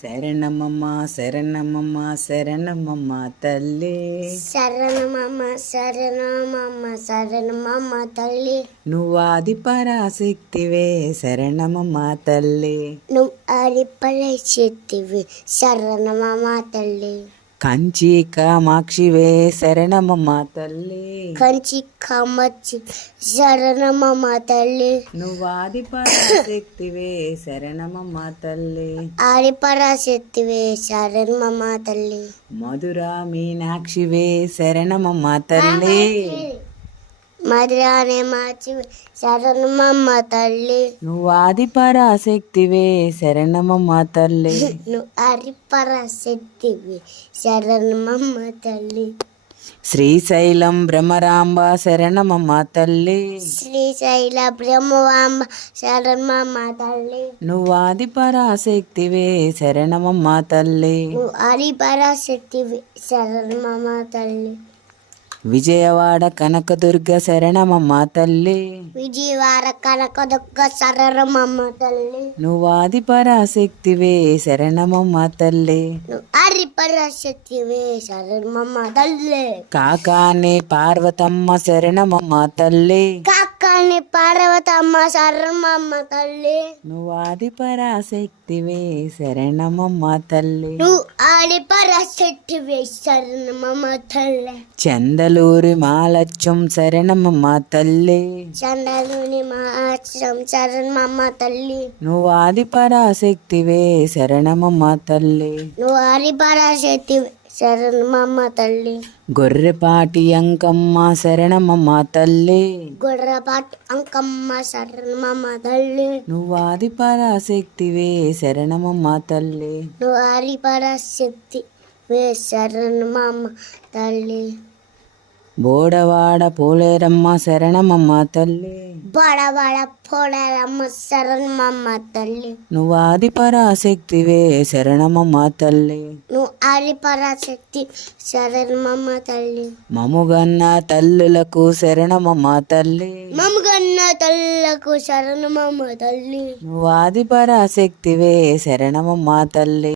శరణమమ్మ శరణమమ్మ శరణమమ్మ తల్లి, శరణమమ్మ శరణమమ్మ శరణమమ్మ తల్లి, నువ్వు ఆది పరాశక్తివే శరణమమ్మ తల్లి, నువ్వు ఆది పరాశక్తివే శరణమమ్మ తల్లి, కంచి కామాక్షివే శరణమమ్మ తల్లి, కంచి కామాక్షి శరణమమ్మ తల్లి, నువ్వు ఆది పరాశక్తివే శరణమమ్మ తల్లి, ఆది పరాశక్తివే శరణమమ్మ తల్లి, మధురా మీనాక్షివే శరణమమ్మ తల్లి, మధురానే మార్చి శరణమమ్మ తల్లి, నువ్వు ఆది పరాశక్తివే శరణమమ్మ తల్లి, నువ్వు ఆది పరాశక్తివే శరణమమ్మ తల్లి, శ్రీశైలం భ్రమరాంబ శరణమమ్మ తల్లి, శ్రీశైల బ్రహ్మవాంబ శరణమమ్మ తల్లి, నువ్వు ఆది పరాశక్తివే శరణమమ్మ తల్లి, నువ్వు ఆది పరాశక్తివే శరణమమ్మ తల్లి, విజయవాడ కనకదుర్గ శరణమమ్మ తల్లి, విజయవాడ కనకదుర్గ శరణమమ్మ తల్లి, నువ్వు ఆది పరాశక్తివే శరణమమ్మ తల్లి, నువ్వు ఆది పరాశక్తివే శరణమమ్మ తల్లి, కాకాని పార్వతమ్మ శరణమమ్మ తల్లి, కాకాని పార్వతమ్మ శరణమమ్మ తల్లి, నువ్వు ఆది పరాశక్తివే శరణమమ్మ తల్లి, నువ్వు ఆది పరాశక్తివే శరణమమ్మ తల్లి, చందలూరి మాలత్యం శరణమమ్మ తల్లి, చందలుని మహాశ్రం శరణమమ్మ తల్లి, నువ్వు ఆది పరాశక్తివే శరణమమ్మ తల్లి, నువ్వు ఆది పరాశక్తివే శరణమమ్మ తల్లి, గొర్రెపాటి అంకమ్మ శరణమమ్మ తల్లి, గొర్రపాటి అంకమ్మ శరణమమ్మ తల్లి, నువ్వు ఆది పరాశక్తివే శరణమమ్మ తల్లి, నువ్వు ఆది పరాశక్తివే శరణమమ్మ తల్లి, బోడవాడ పోలేరమ్మ శరణమమ్మ తల్లి, బడబడ పోలేరమ్మ శరణమమ్మ తల్లి, నువ్వు ఆది పరాశక్తివే శరణమమ్మ తల్లి, నువ్వు ఆది పరాశక్తి శరణమమ్మ తల్లి, మముగన్న తల్లులకు శరణమమ్మ తల్లి, మమ్మగన్న తల్లకు శరణమమ్మ తల్లి, నువ్వు ఆది పరాశక్తివే శరణమమ్మ తల్లి.